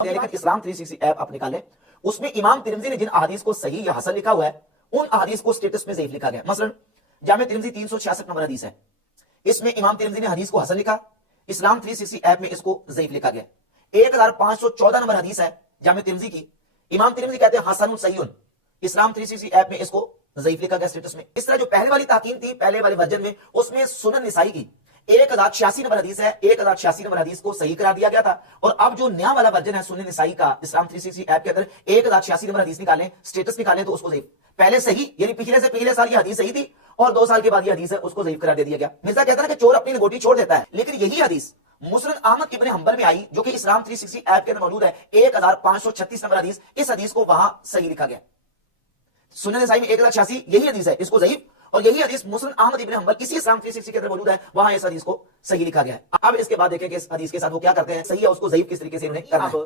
लेकिन इस्लाम 360 ऐप आप निकालें, उसमें इमाम तिरमिजी ने जिन अहादीस को सही या हसन लिखा हुआ है, उन अहादीस को स्टेटस में ज़ईफ लिखा गया। मसलन जामे तिरमिजी 366 नंबर हदीस है, इसमें इमाम तिरमिजी ने हदीस को हसन लिखा, इस्लाम 360 ऐप में इसको ज़ईफ लिखा गया। 1514 नंबर हदीस है जामे तिरमिजी की, इमाम तिरमिजी कहते हैं हसन सहीहुन, इस्लाम 360 ऐप में इसको ज़ईफ लिखा गया स्टेटस में। इस तरह जो पहले वाली ताकीन थी, पहले वाले वर्जन में, उसमें सुनन निसाई की 1086 नंबर हदीस है, 1086 नंबर हदीस को सही करार दिया गया था। और अब जो नया वाला वर्जन है सुनन निसाई का, इस्लाम 360 ऐप के अंदर 1086 नंबर हदीस निकालें, स्टेटस निकालें तो उसको ज़ईफ, पहले सही यानी पिछले से पिछले साल ये हदीस सही थी और 2 साल के बाद ये हदीस है उसको ज़ईफ करार दे दिया गया। मिर्जा कहता है कि चोर अपनी लंगोटी छोड़ देता है, लेकिन यही हदीस मुस्नद अहमद इब्न हंबल में आई जो कि इस्लाम 360 ऐप के अंदर मौजूद है, 1536 नंबर हदीस, इस हदीस को वहां सही लिखा गया। सुनन निसाई में 1086 यही हदीस है, इसको ज़ईफ, और यही हदीस मुस्नद अहमद इब्न हंबल इसी इस्लाम 360 के अंदर मौजूद है, वहां इस हदीस को सही लिखा गया है। अब इसके बाद देखें कि इस हदीस के साथ वो क्या करते हैं, सही है उसको ज़ईफ किस तरीके से उन्हें करना है।